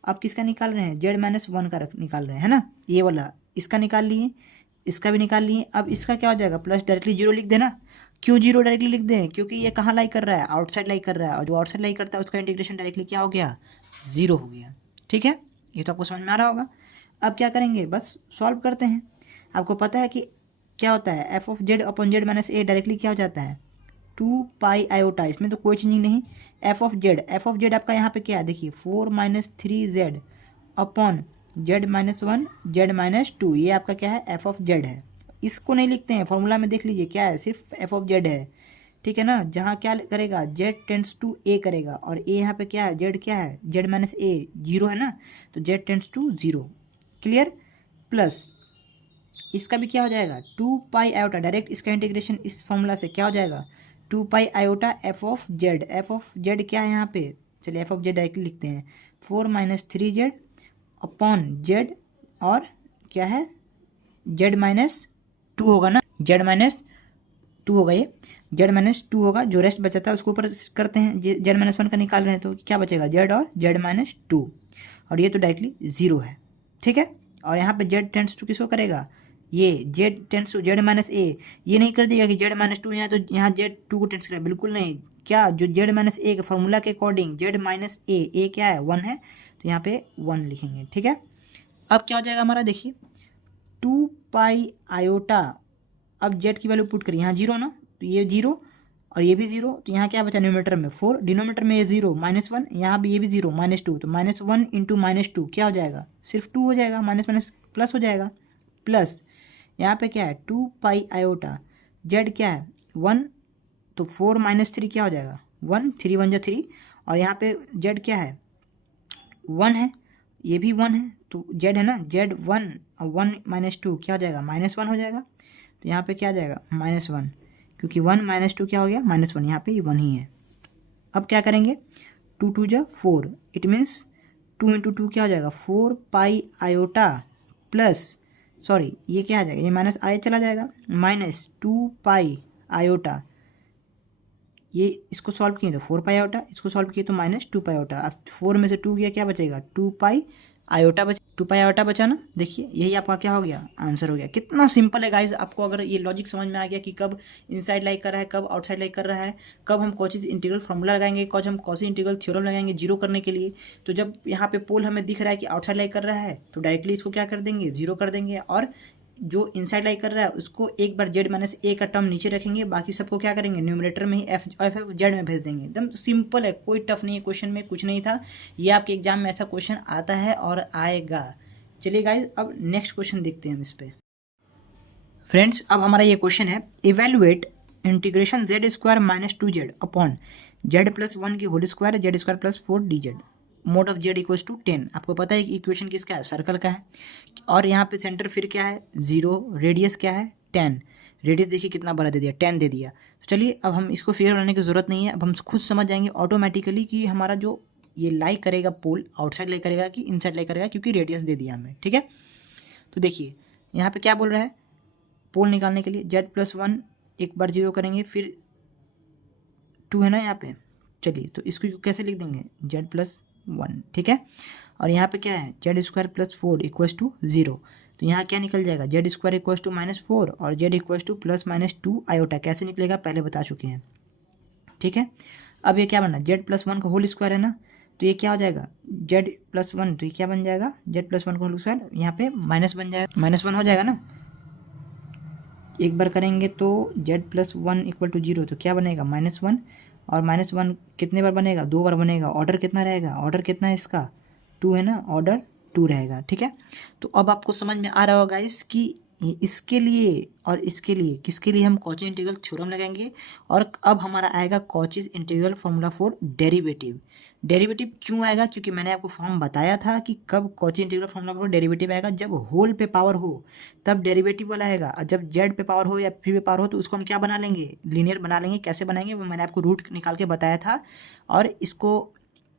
अब किसका निकाल रहे हैं, z माइनस 1 का निकाल रहे हैं, है ना, ये वाला इसका निकाल लिए, इसका भी निकाल लिए। अब इसका क्या हो जाएगा, प्लस डायरेक्टली जीरो लिख देना। क्यों जीरो डायरेक्टली लिख दें, क्योंकि ये कहाँ लाई कर रहा है, आउटसाइड लाई कर रहा है, और जो आउटसाइड लाई करता है उसका इंटीग्रेशन डायरेक्टली क्या हो गया, जीरो हो गया। ठीक है, ये तो आपको समझ में आ रहा होगा। अब क्या करेंगे, बस सॉल्व करते हैं। आपको पता है कि क्या होता है, f of z upon Z minus A directly क्या हो जाता है, 2 पाई आयोटा, इसमें तो कोई चेंजिंग नहीं। एफ ऑफ जेड आपका यहाँ पे क्या है, देखिए 4 - 3z upon Z minus 1, Z minus 2, ये आपका क्या है, एफ ऑफ जेड है। इसको नहीं लिखते हैं, फॉर्मूला में देख लीजिए क्या है, सिर्फ एफ ऑफ जेड है। ठीक है ना, जहाँ क्या करेगा, जेड टेंड्स टू ए करेगा, और ए यहाँ पे क्या है, जेड क्या है, जेड माइनस ए, जीरो है ना, तो z tends to zero. Clear, plus इसका भी क्या हो जाएगा, 2 पाई आयोटा, डायरेक्ट इसका इंटीग्रेशन इस फॉर्मूला से क्या हो जाएगा, 2 pi iota F of z. F of z क्या है यहाँ पे, चलिए एफ ऑफ जेड डायरेक्टली लिखते हैं, 4 - 3z अपॉन जेड, और क्या है, जेड माइनस 2 होगा ना, जेड माइनस 2 होगा, ये जेड माइनस 2 होगा। जो रेस्ट बचाता है उसको ऊपर करते हैं, जेड माइनस 1 का निकाल रहे हैं तो क्या बचेगा, जेड और जेड माइनस 2, और ये तो डायरेक्टली जीरो है। ठीक है, और यहाँ पे जेड टेंड्स टू किसको करेगा, ये z tends to z minus a, ये नहीं कर देगा कि जेड माइनस 2 यहाँ, तो यहाँ जेड 2 को टेंड्स करेगा, बिल्कुल नहीं। क्या, जो जेड माइनस ए के फॉर्मूला के अकॉर्डिंग जेड माइनस ए क्या है, 1 है, तो यहाँ पे 1 लिखेंगे। ठीक है, अब क्या हो जाएगा हमारा, देखिए 2 पाई आयोटा, अब जेड की वैल्यू पुट करिए, यहाँ जीरो ना, तो ये जीरो और ये भी जीरो, तो यहाँ क्या बचा, न्यूमरेटर में 4, डिनोमीटर में ये जीरो -1, यहाँ भी ये भी जीरो -2, तो -1 × -2 क्या हो जाएगा, सिर्फ 2 हो जाएगा, माइनस माइनस प्लस हो जाएगा। प्लस यहाँ पे क्या है, 2 पाई आयोटा, जेड क्या है 1, तो 4 - 3 क्या हो जाएगा, 1, 3 × 1 = 3, और यहाँ पे जेड क्या है 1 है, ये भी 1 है, तो जेड है ना, जेड 1 और 1 - 2 क्या हो जाएगा, -1 हो जाएगा। तो यहाँ पे क्या आ जाएगा, -1, क्योंकि 1 - 2 क्या हो गया, -1, यहाँ पे 1 ही है। अब क्या करेंगे, 2 × 2 = 4, इट मीन्स 2 × 2 क्या हो जाएगा, 4 पाई आयोटा प्लस, सॉरी ये क्या आ जाएगा, ये माइनस आई चला जाएगा, -2 पाई आयोटा, ये इसको सॉल्व किए तो 4 पाई आयोटा, इसको सॉल्व किए तो -2 पाई आयोटा। अब 4 में से 2 गया, क्या बचेगा, 2 पाई आयोटा बचा, 2 पाई आयोटा बचा ना। देखिए यही आपका क्या हो गया, आंसर हो गया। कितना सिंपल है गाइज। आपको अगर ये लॉजिक समझ में आ गया कि कब इनसाइड लाइक कर रहा है, कब आउटसाइड लाइक कर रहा है, कब हम कॉची इंटीग्रल फॉर्मूला लगाएंगे, कब हम कॉची इंटीग्रल थ्योरम लगाएंगे जीरो करने के लिए। तो जब यहाँ पे पोल हमें दिख रहा है कि आउटसाइड लाइक कर रहा है तो डायरेक्टली इसको क्या कर देंगे, जीरो कर देंगे। और जो इनसाइड लाइक कर रहा है उसको एक बार जेड माइनस ए का टर्म नीचे रखेंगे, बाकी सबको क्या करेंगे, न्यूमरेटर में ही एफ जेड में भेज देंगे। एकदम सिंपल है, कोई टफ नहीं है, क्वेश्चन में कुछ नहीं था। ये आपके एग्जाम में ऐसा क्वेश्चन आता है और आएगा। चलिए गाइज अब नेक्स्ट क्वेश्चन देखते हैं हम इस पर। फ्रेंड्स अब हमारा ये क्वेश्चन है, evaluate integration z square minus 2z upon z plus 1 की whole square z square plus 4dz mod of Z equals to 10। आपको पता है कि इक्वेशन किसका है, सर्कल का है। और यहाँ पे सेंटर फिर क्या है, 0, रेडियस क्या है 10, रेडियस देखिए कितना बड़ा दे दिया, 10 दे दिया। तो चलिए अब हम इसको फिगर बनाने की ज़रूरत नहीं है, अब हम खुद समझ जाएंगे ऑटोमेटिकली कि हमारा जो ये लाइक करेगा पोल आउटसाइड लाइक करेगा कि इनसाइड लाइक करेगा, क्योंकि रेडियस दे दिया हमें। ठीक है, तो देखिए यहाँ पे क्या बोल रहा है, पोल निकालने के लिए जेड प्लस 1 एक बार 0 करेंगे, फिर 2 है ना यहाँ पे। चलिए तो इसको कैसे लिख देंगे, जेड प्लस 1। ठीक है, और यहाँ पे क्या है, z square plus 4 equals to 0। तो यहाँ क्या निकल जाएगा, जेड स्क्वायर इक्वल्स टू -4 और Z equals two plus minus 2 iota. कैसे निकलेगा पहले बता चुके हैं। ठीक है, अब ये क्या बना, जेड प्लस 1 का होल स्क्वायर है ना, तो ये क्या हो जाएगा, जेड प्लस 1, तो ये क्या बन जाएगा, जेड प्लस 1 का होल स्क्वायर, यहाँ पे माइनस बन जाएगा, -1 हो जाएगा ना। एक बार करेंगे तो जेड प्लस 1 इक्वल टू 0, तो क्या बनेगा -1, और -1 कितने बार बनेगा, 2 बार बनेगा। ऑर्डर कितना रहेगा, ऑर्डर कितना है इसका, 2 है ना, ऑर्डर 2 रहेगा। ठीक है, तो अब आपको समझ में आ रहा होगा गाइस कि इसके लिए और इसके लिए किसके लिए हम कॉची इंटीग्रल थ्योरम लगाएंगे। और अब हमारा आएगा Cauchy's integral formula for derivative. Derivative क्यों आएगा, क्योंकि मैंने आपको फॉर्म बताया था कि कब Cauchy integral formula for derivative आएगा, जब होल पे पावर हो तब डेरिवेटिव वाला आएगा। और जब जेड पे पावर हो या फिर पे पावर हो तो उसको हम क्या बना लेंगे, लीनियर बना लेंगे। कैसे बनाएंगे वो मैंने आपको रूट निकाल के बताया था, और इसको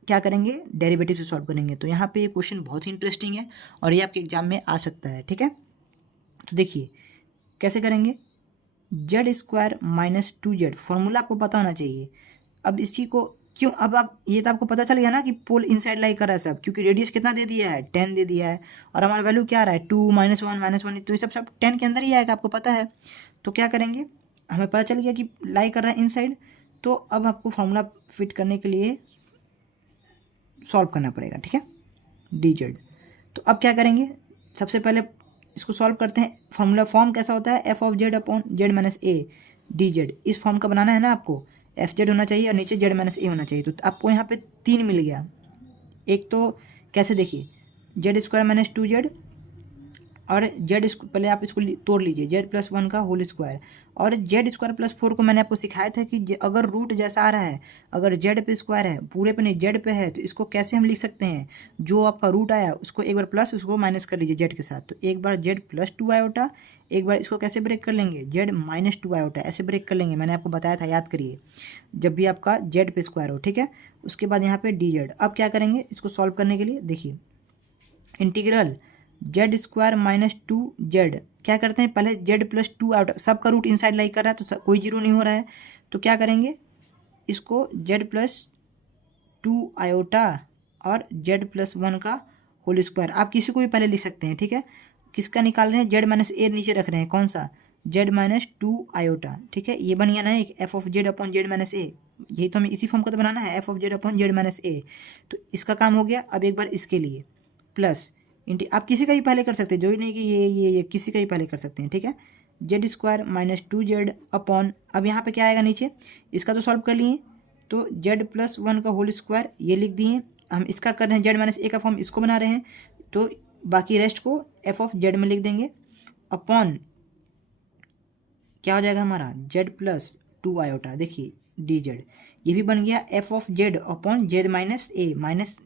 क्या करेंगे, डेरिवेटिव से सॉल्व करेंगे। तो यहाँ पे ये क्वेश्चन बहुत ही इंटरेस्टिंग है और ये आपके एग्जाम में आ सकता है। ठीक है, तो देखिए कैसे करेंगे, Z square minus 2z formula आपको पता होना चाहिए। अब इस चीज़ को क्यों, अब आप ये तो आपको पता चल गया ना कि पोल इनसाइड लाई कर रहा है सब, क्योंकि रेडियस कितना दे दिया है, 10 दे दिया है, और हमारा वैल्यू क्या आ रहा है, 2 -1 तो ये सब 10 के अंदर ही आएगा, आपको पता है। तो क्या करेंगे, हमें पता चल गया कि लाई कर रहा है इनसाइड, तो अब आपको फॉर्मूला फिट करने के लिए सॉल्व करना पड़ेगा। ठीक है, dz। तो अब क्या करेंगे, सबसे पहले इसको सॉल्व करते हैं। फॉर्मूला फॉर्म कैसा होता है, f of z upon Z minus A D Z, इस फॉर्म का बनाना है ना आपको। एफ जेड होना चाहिए और नीचे जेड माइनस ए होना चाहिए। तो आपको यहाँ पे 3 मिल गया। एक तो कैसे देखिए, जेड स्क्वायर माइनस 2z और जेड पहले आप इसको तोड़ लीजिए, जेड प्लस 1 का होल स्क्वायर, और जेड स्क्वायर प्लस 4 को मैंने आपको सिखाया था कि अगर रूट जैसा आ रहा है, अगर जेड पे स्क्वायर है, पूरे पे नहीं जेड पे है, तो इसको कैसे हम लिख सकते हैं, जो आपका रूट आया उसको एक बार प्लस, उसको माइनस कर लीजिए जेड के साथ। तो एक बार जेड प्लस 2 आयोटा, एक बार इसको कैसे ब्रेक कर लेंगे, जेड माइनस 2 आयोटा, ऐसे ब्रेक कर लेंगे। मैंने आपको बताया था, याद करिए, जब भी आपका जेड पे स्क्वायर हो। ठीक है, उसके बाद यहाँ पे डी जेड। अब क्या करेंगे इसको सॉल्व करने के लिए, देखिए integral Z square minus 2z, क्या करते हैं पहले जेड प्लस 2 आउट, सबका रूट इनसाइड लाई कर रहा है तो कोई जीरो नहीं हो रहा है। तो क्या करेंगे, इसको जेड प्लस 2 आयोटा और जेड प्लस 1 का होल स्क्वायर, आप किसी को भी पहले लिख सकते हैं। ठीक है, किसका निकाल रहे हैं, जेड माइनस ए नीचे रख रहे हैं, कौन सा, जेड माइनस 2 आयोटा। ठीक है, ये बन गया ना एक f of z upon Z minus a, यही तो हमें इसी फॉर्म का तो बनाना है, f of z upon Z minus a. तो इसका काम हो गया। अब एक बार इसके लिए प्लस आप किसी का भी पहले कर सकते हैं, जो ही नहीं कि ये किसी का भी पहले कर सकते हैं। ठीक है, z square minus 2z upon, अब यहाँ पे क्या आएगा नीचे, इसका तो सॉल्व कर लिए, तो जेड प्लस 1 का होल स्क्वायर ये लिख दिए। हम इसका कर रहे हैं जेड माइनस ए का फॉर्म, इसको बना रहे हैं, तो बाकी रेस्ट को एफ ऑफ जेड में लिख देंगे, अपॉन क्या हो जाएगा हमारा, जेड प्लस 2 आयोटा, देखिए डी जेड, ये भी बन गया F of z upon Z minus A, minus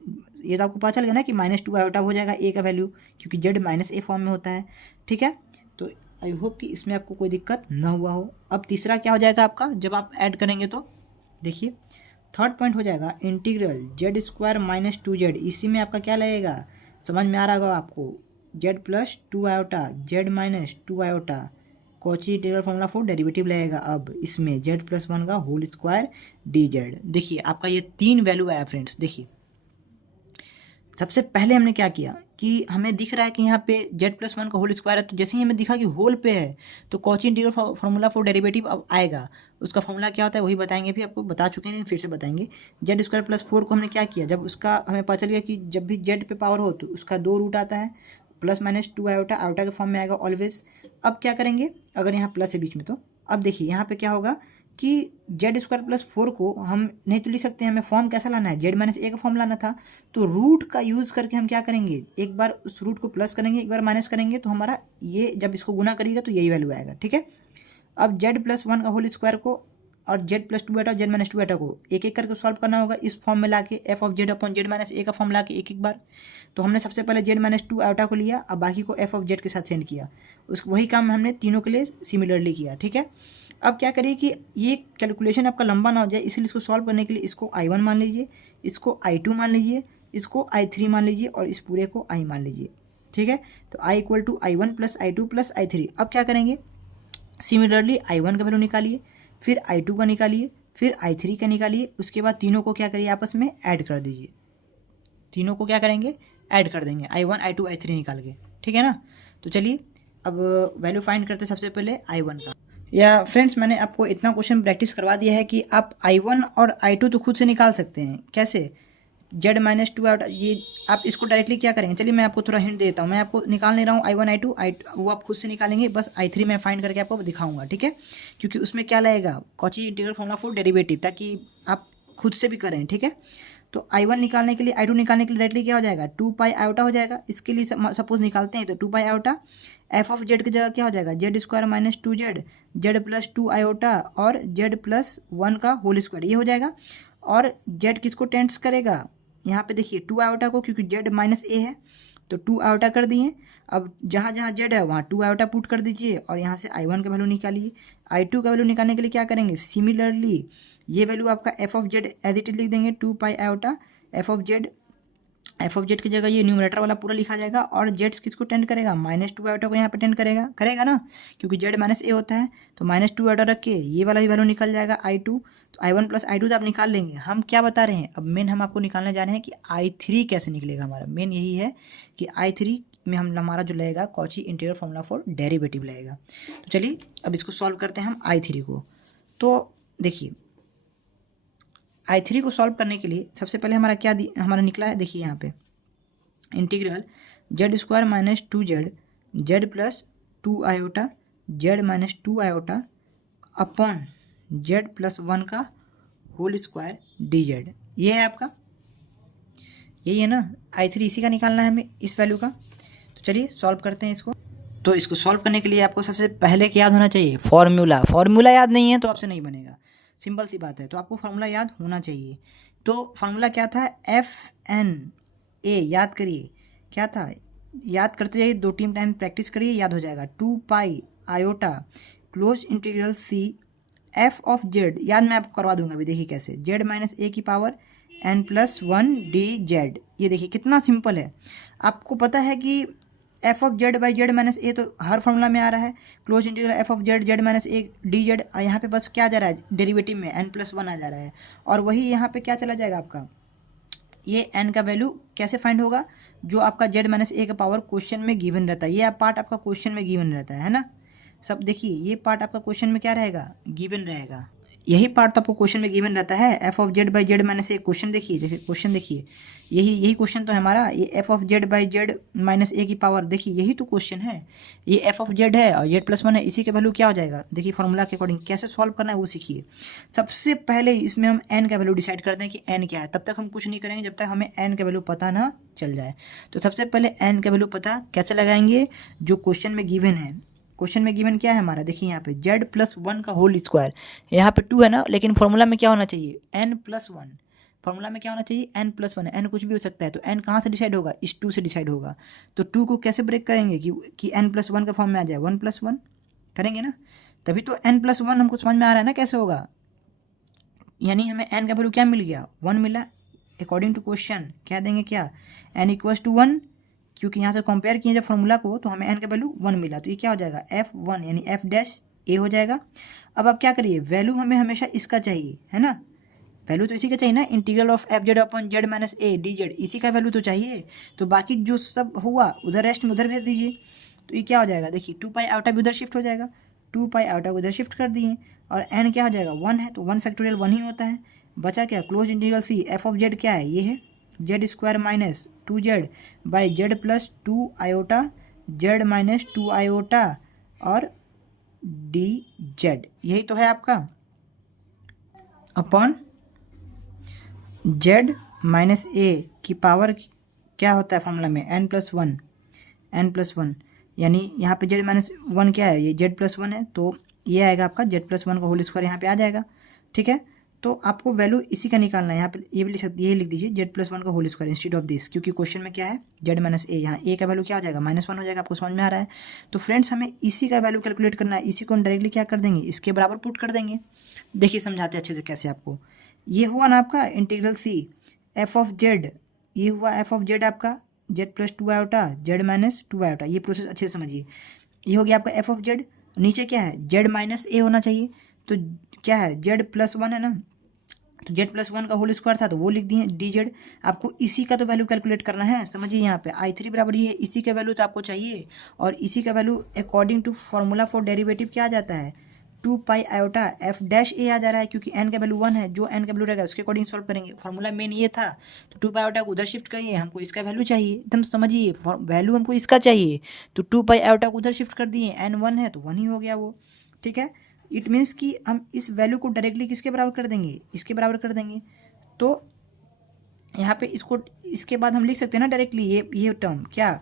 ये तो आपको पता चल गया ना कि -2 आयोटा हो जाएगा ए का वैल्यू, क्योंकि जेड माइनस ए फॉर्म में होता है। ठीक है, तो आई होप कि इसमें आपको कोई दिक्कत ना हुआ हो। अब तीसरा क्या हो जाएगा आपका, जब आप ऐड करेंगे तो देखिए थर्ड पॉइंट हो जाएगा integral Z square minus 2z, इसी में आपका क्या लगेगा, समझ में आ रहा होगा आपको, Z plus 2 iota z minus 2 iota, Cauchy integral formula for derivative लगेगा। अब इसमें जेड प्लस 1 का होल स्क्वायर डी जेड। देखिए आपका ये 3 वैल्यू आया फ्रेंड्स, देखिए सबसे पहले हमने क्या किया कि हमें दिख रहा है कि यहाँ पे z+1 का होल स्क्वायर है, तो जैसे ही हमें दिखा कि होल पे है तो Cauchy integral formula for derivative अब आएगा। उसका फार्मूला क्या होता है वही बताएंगे, भी आपको बता चुके हैं फिर से बताएंगे। z² + 4 को हमने क्या किया, जब उसका हमें पता चल गया कि जब भी z पे पावर हो तो उसका 2 रूट आता है, ±2 आयोटा, आयोटा के फॉर्म में आएगा ऑलवेज। अब क्या करेंगे अगर यहाँ प्लस है बीच में, तो अब देखिए यहाँ पे क्या होगा कि z² + 4 को हम नहीं तो लिख सकते हैं, हमें फॉर्म कैसा लाना है, z-a का फॉर्म लाना था। तो रूट का यूज़ करके हम क्या करेंगे, एक बार उस रूट को प्लस करेंगे, एक बार माइनस करेंगे, तो हमारा ये जब इसको गुना करिएगा तो यही वैल्यू आएगा। ठीक है, अब z+1 का होल स्क्वायर को और z+2 आटा और z-2 आटा को एक एक करके सॉल्व करना होगा इस फॉर्म में लाके, f(z/z-a) का फॉर्म लाके एक एक बार। तो हमने सबसे पहले z-2 आटा को लिया, अब बाकी को f(z) के साथ सेंड किया। वही काम हमने तीनों के लिए सिमिलरली किया। ठीक है, अब क्या करिए कि ये कैलकुलेशन आपका लंबा ना हो जाए, इसलिए इसको सॉल्व करने के लिए इसको I1 मान लीजिए, इसको I2 मान लीजिए, इसको I3 मान लीजिए और इस पूरे को I मान लीजिए। ठीक है, तो I = I1 + I2 + I3। अब क्या करेंगे, सिमिलरली I1 का वैल्यू निकालिए, फिर I2 का निकालिए, फिर I3 का निकालिए, उसके बाद तीनों को क्या करिए आपस में ऐड कर दीजिए। तीनों को क्या करेंगे, ऐड कर देंगे, I1 I2 I3 निकाल के। ठीक है ना, तो चलिए अब वैल्यू फाइंड करते सबसे पहले I1 का। या फ्रेंड्स मैंने आपको इतना क्वेश्चन प्रैक्टिस करवा दिया है कि आप I1 और I2 तो खुद से निकाल सकते हैं। कैसे, z-2 आउट, ये आप इसको डायरेक्टली क्या करेंगे, चलिए मैं आपको थोड़ा हिंट देता हूँ, मैं आपको निकाल नहीं रहा हूँ I1 I2 वो आप खुद से निकालेंगे, बस I3 मैं फाइंड करके आपको दिखाऊंगा। ठीक है, क्योंकि उसमें क्या लगेगा, Cauchy integral formula for derivative, ताकि आप खुद से भी करें। ठीक है, तो I1 निकालने के लिए, I2 निकालने के लिए डायरेक्टली क्या हो जाएगा, 2 आयोटा हो जाएगा। इसके लिए सपोज निकालते हैं तो 2 आयोटा, f(z) की जगह क्या हो जाएगा, z² - 2z, z+2 आयोटा और z+1 का होल स्क्वायर, ये हो जाएगा। और z किसको टेंड्स करेगा, यहाँ पे देखिए 2 आयोटा को, क्योंकि z-a है तो 2 आयोटा कर दिए। अब जहाँ जहाँ z है वहाँ 2 आयोटा पुट कर दीजिए और यहाँ से I1 का वैल्यू निकालिए। I2 का वैल्यू निकालने के लिए क्या करेंगे, सिमिलरली ये वैल्यू आपका f(z) एज इट इज लिख देंगे, 2 आयोटा f(z) की जगह ये न्यूमरेटर वाला पूरा लिखा जाएगा। और z किसको टेंड करेगा, -2 आयोटा को यहाँ पे टेंड करेगा ना, क्योंकि z-a होता है। तो -2 आयोटा रख के ये वाला भी वैल्यू निकल जाएगा I2। तो I1 + I2 तो आप निकाल लेंगे। हम क्या बता रहे हैं, अब मेन हम आपको निकालने जा रहे हैं कि I3 कैसे निकलेगा। हमारा मेन यही है कि I3 में हमारा जो लगेगा Cauchy integral formula for derivative लगेगा। तो चलिए अब इसको सॉल्व करते हैं हम I3 को। तो देखिए I3 को सॉल्व करने के लिए सबसे पहले हमारा क्या हमारा निकला है, देखिए यहाँ पे integral z² - 2z, z+2 iota, z-2 iota upon z+1 का होल स्क्वायर dz, ये है आपका, यही है ना I3, इसी का निकालना है हमें, इस वैल्यू का। तो चलिए सॉल्व करते हैं इसको। तो इसको सॉल्व करने के लिए आपको सबसे पहले क्या याद होना चाहिए, फॉर्मूला याद नहीं है तो आपसे नहीं बनेगा, सिंपल सी बात है। तो आपको फार्मूला याद होना चाहिए। तो फार्मूला क्या था, FNA, याद करिए क्या था, याद करते जाइए, 2-3 टाइम प्रैक्टिस करिए, याद हो जाएगा। 2 iota close integral C f(z), याद मैं आपको करवा दूंगा अभी, देखिए कैसे, z-a की पावर n+1 dz। ये देखिए कितना सिंपल है। आपको पता है कि f(z/z-a) तो हर फॉर्मूला में आ रहा है, क्लोज इंटीग्रल f(z/z-a dz, यहाँ पे बस क्या जा रहा है, डेरिवेटिव में n+1 आ जा रहा है। और वही यहाँ पे क्या चला जाएगा आपका, ये n का वैल्यू कैसे फाइंड होगा, जो आपका z-a का पावर क्वेश्चन में गिवन रहता है। ये पार्ट आपका क्वेश्चन में गिवन रहता है ना, सब देखिए ये पार्ट आपका क्वेश्चन में क्या रहेगा, गिवन रहेगा। यही पार्ट तो आपको क्वेश्चन में गिवन रहता है, f(z/z-a) क्वेश्चन देखिए, क्वेश्चन देखिए, यही क्वेश्चन तो है हमारा, ये f(z/z-a की पावर, देखिए यही तो क्वेश्चन है। ये f(z) है और z+1 है, इसी का वैल्यू क्या हो जाएगा, देखिए फॉर्मूला के अकॉर्डिंग कैसे सॉल्व करना है वो सीखिए। सबसे पहले इसमें हम n का वैल्यू डिसाइड करते हैं कि n क्या है, तब तक हम कुछ नहीं करेंगे जब तक हमें n का वैल्यू पता ना चल जाए। तो सबसे पहले n का वैल्यू पता कैसे लगाएंगे, जो क्वेश्चन में गिवन है। क्वेश्चन में गिवन क्या है हमारा, देखिए यहाँ पे z+1 का होल स्क्वायर, यहाँ पे 2 है ना, लेकिन फॉर्मूला में क्या होना चाहिए, n+1। फॉर्मूला में क्या होना चाहिए, n+1 है, n कुछ भी हो सकता है। तो n कहाँ से डिसाइड होगा, इस 2 से डिसाइड होगा। तो 2 को कैसे ब्रेक करेंगे कि n+1 का फॉर्म में आ जाए, 1+1 करेंगे ना, तभी तो n+1 हमको समझ में आ रहा है ना कैसे होगा। यानी हमें n का वैल्यू क्या मिल गया, 1 मिला। अकॉर्डिंग टू क्वेश्चन क्या देंगे, क्या n = 1, क्योंकि यहाँ से कंपेयर किए जब फॉर्मूला को तो हमें n का वैल्यू 1 मिला। तो ये क्या हो जाएगा, f1 यानी f' a हो जाएगा। अब आप क्या करिए, वैल्यू हमें हमेशा इसका चाहिए है ना, वैल्यू तो इसी का चाहिए ना, integral of F Z upon Z minus A D Z, इसी का वैल्यू तो चाहिए। तो बाकी जो सब हुआ उधर रेस्ट में उधर भेज दीजिए। तो ये क्या हो जाएगा, देखिए 2 पाई आउटा भी उधर शिफ्ट हो जाएगा, 2 पाई आउटा को उधर शिफ्ट कर दिए, और एन क्या हो जाएगा 1 है, तो 1 फैक्टोरियल 1 ही होता है। बचा क्या, close integral C f of z क्या है, ये है z square minus 2z by z plus 2 iota z minus 2 iota और डी जेड, यही तो है आपका, अपॉन जेड माइनस ए की पावर क्या होता है फॉर्मूला में, n+1, यानी यहाँ पे जेड माइनस 1 क्या है, ये जेड प्लस 1 है, तो ये आएगा आपका जेड प्लस 1 का होल स्क्वायर यहाँ पे आ जाएगा। ठीक है, तो आपको वैल्यू इसी का निकालना है, यहाँ पे ये भी लिख सकते, यही लिख दीजिए जेड प्लस 1 का whole square instead of this, क्योंकि क्वेश्चन में क्या है जेड माइनस ए, यहाँ ए का वैल्यू क्या हो जाएगा -1 हो जाएगा, आपको समझ में आ रहा है। तो फ्रेंड्स हमें इसी का वैल्यू कैलकुलेट करना है, इसी को हम डायरेक्टली क्या कर देंगे, इसके बराबर पुट कर देंगे। देखिए समझाते अच्छे से कैसे आपको, ये हुआ ना आपका integral C f of z, ये हुआ एफ ऑफ जेड आपका z plus 2 iota z minus 2 iota, ये प्रोसेस अच्छे से समझिए। ये हो गया आपका एफ ऑफ जेड, नीचे क्या है जेड माइनस ए होना चाहिए, तो क्या है जेड प्लस 1 है ना, तो जेड प्लस 1 का होल स्क्वायर था तो वो लिख दिए डी जेड। आपको इसी का तो वैल्यू कैलकुलेट करना है, समझिए यहाँ पे I3 बराबर ये है, इसी का वैल्यू तो आपको चाहिए, और इसी का value according to formula for derivative क्या आ जाता है 2 pi iota f dash a आ जा रहा है, क्योंकि एन का वैल्यू 1 है, जो एन का वैल्यू रहेगा उसके अकॉर्डिंग सॉल्व करेंगे। फॉर्मूला मेन ये था, तो 2 पाई आयोटा को उधर शिफ्ट करिए, हमको इसका वैल्यू चाहिए, एकदम समझिए वैल्यू हमको इसका चाहिए, तो 2 पाई आयोटा को उधर शिफ्ट कर दिए, एन 1 है तो 1 ही हो गया वो। ठीक है, इट मीन्स कि हम इस वैल्यू को डायरेक्टली किसके बराबर कर देंगे, इसके बराबर कर देंगे। तो यहाँ पे इसको, इसके बाद हम लिख सकते हैं ना डायरेक्टली ये टर्म क्या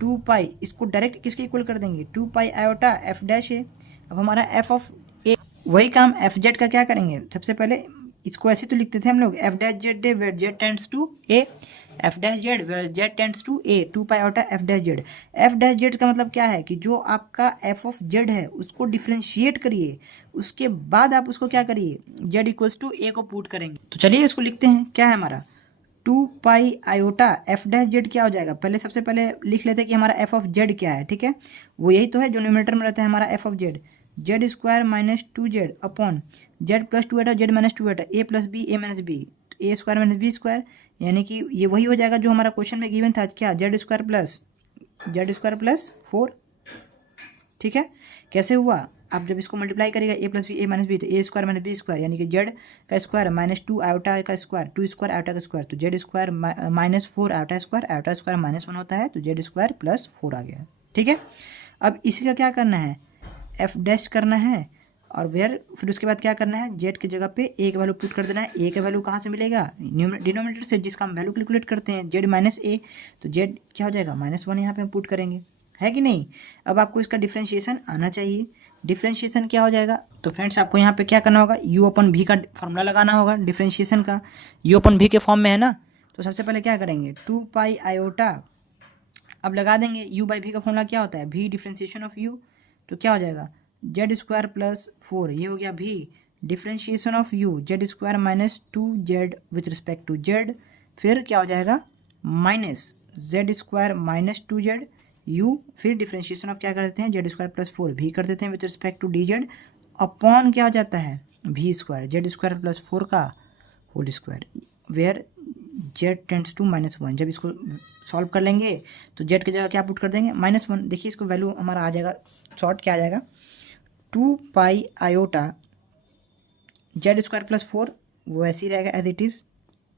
2 पाई, इसको डायरेक्ट किसके इक्वल कर देंगे 2 पाई आयोटा एफ डैश है। अब हमारा एफ ऑफ ए, वही काम एफ जेड का क्या करेंगे, सबसे पहले इसको ऐसे तो लिखते थे हम लोग f dash z where Z tends to a, f dash z where Z tends to a 2 pi iota f dash z. F dash z का मतलब क्या है कि जो आपका एफ ऑफ जेड है उसको डिफ्रेंशिएट करिए, उसके बाद आप उसको क्या करिए जेड इक्वल्स टू ए को पुट करेंगे। तो चलिए इसको लिखते हैं, क्या है हमारा 2 pi iota f dash Z क्या हो जाएगा, पहले सबसे पहले लिख लेते हैं कि हमारा एफ ऑफ जेड क्या है। ठीक है, वो यही तो है जो न्यूमरेटर में रहता है हमारा f of z, z square minus 2z upon z plus 2 z minus 2 a plus b a minus b, a square minus b square, यानी कि ये वही हो जाएगा जो हमारा क्वेश्चन में गिवन था, क्या जेड स्क्वायर प्लस 4। ठीक है, कैसे हुआ, आप जब इसको मल्टीप्लाई करेगा ए plus b a minus B, तो ए स्क्वायर माइनस बी स्क्वायर, यानी कि जेड का स्क्वायर माइनस 2 आयोटा का स्क्वायर, 2 स्क्वायर आयोटा का स्क्वायर, तो Z square minus 4 iota square minus 1 होता है, तो जेड स्क्वायर प्लस 4 आ गया। ठीक है, अब इसी का क्या करना है एफ डैश करना है, और फिर उसके बाद क्या करना है जेड की जगह पे ए का वैल्यू पुट कर देना है। ए का वैल्यू कहाँ से मिलेगा, डिनोमिनेटर से, जिसका हम वैल्यू कैलकुलेट करते हैं जेड माइनस ए, तो जेड क्या हो जाएगा -1 यहाँ पे हम पुट करेंगे, है कि नहीं। अब आपको इसका डिफ्रेंशिएशन आना चाहिए, डिफ्रेंशिएशन क्या हो जाएगा, तो फ्रेंड्स आपको यहाँ पे क्या करना होगा u अपन v का फॉर्मूला लगाना होगा डिफ्रेंशिएशन का, u अपन v के फॉर्म में है ना। तो सबसे पहले क्या करेंगे 2 पाई आयोटा, अब लगा देंगे u बाई v का फॉर्मूला क्या होता है v डिफ्रेंशिएशन ऑफ u, तो क्या हो जाएगा जेड स्क्वायर प्लस 4, ये हो गया v differentiation of u z square minus 2z with respect to z, फिर क्या हो जाएगा minus z square minus 2z u, फिर डिफ्रेंशिएशन ऑफ क्या कर देते हैं जेड स्क्वायर प्लस 4 भी कर देते हैं with respect to d z, upon क्या हो जाता है v square z square plus 4 का whole square, where Z tends to -1। जब इसको सॉल्व कर लेंगे तो जेड की जगह क्या पुट कर देंगे -1। देखिए इसको वैल्यू हमारा आ जाएगा, शॉर्ट क्या आ जाएगा 2 pi iota Z square plus 4, वो ऐसे ही रहेगा एज इट इज़।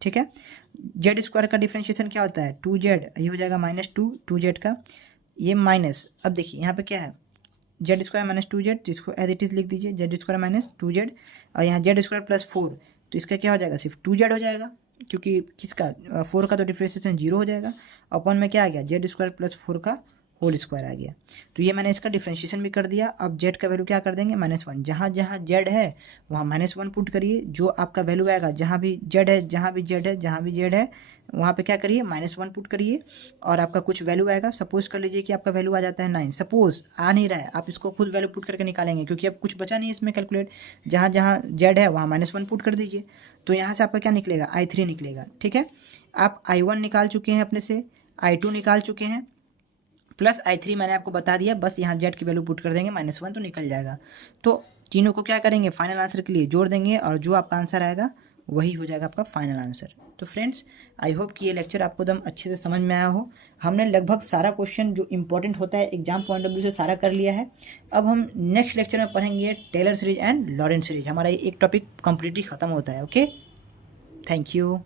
ठीक है, जेड स्क्वायर का डिफ्रेंशिएशन क्या होता है 2z, ये हो जाएगा -2z का, ये माइनस, अब देखिए यहाँ पे क्या है जेड स्क्वायर माइनस 2z, जिसको एज इट इज लिख दीजिए जेड स्क्वायर माइनस 2z, और यहाँ जेड स्क्वायर प्लस 4, तो इसका क्या हो जाएगा सिर्फ 2z हो जाएगा, क्योंकि किसका 4 का तो डिफ्रेंशिएशन 0 हो जाएगा, अपॉन में क्या आ गया जेड स्क्वायर प्लस 4 का होल स्क्वायर आ गया। तो ये मैंने इसका डिफ्रेंशिएशन भी कर दिया। अब जेड का वैल्यू क्या कर देंगे -1, जहाँ जहाँ जेड है वहाँ -1 पुट करिए, जो आपका वैल्यू आएगा जहाँ भी जेड है जहाँ भी जेड है वहाँ पे क्या करिए -1 पुट करिए, और आपका कुछ वैल्यू आएगा। सपोज कर लीजिए कि आपका वैल्यू आ जाता है 9, सपोज आ नहीं रहा है, आप इसको खुद वैल्यू पुट करके निकालेंगे, क्योंकि अब कुछ बचा नहीं इसमें कैलकुलेट, जहाँ जहाँ जेड है वहाँ -1 पुट कर दीजिए, तो यहाँ से आपका क्या निकलेगा I3 निकलेगा। ठीक है, आप I1 निकाल चुके हैं अपने से, I2 निकाल चुके हैं, प्लस I3 मैंने आपको बता दिया, बस यहाँ जेड की वैल्यू पुट कर देंगे -1 तो निकल जाएगा। तो तीनों को क्या करेंगे फाइनल आंसर के लिए जोड़ देंगे, और जो आपका आंसर आएगा वही हो जाएगा आपका फाइनल आंसर। तो फ्रेंड्स, आई होप कि ये लेक्चर आपको एकदम अच्छे से समझ में आया हो। हमने लगभग सारा क्वेश्चन जो इंपॉर्टेंट होता है एग्जाम पॉइंट ऑफ व्यू से सारा कर लिया है। अब हम नेक्स्ट लेक्चर में पढ़ेंगे Taylor series and Laurent series. हमारा ये एक टॉपिक कम्प्लीटली ख़त्म होता है। Okay, thank you.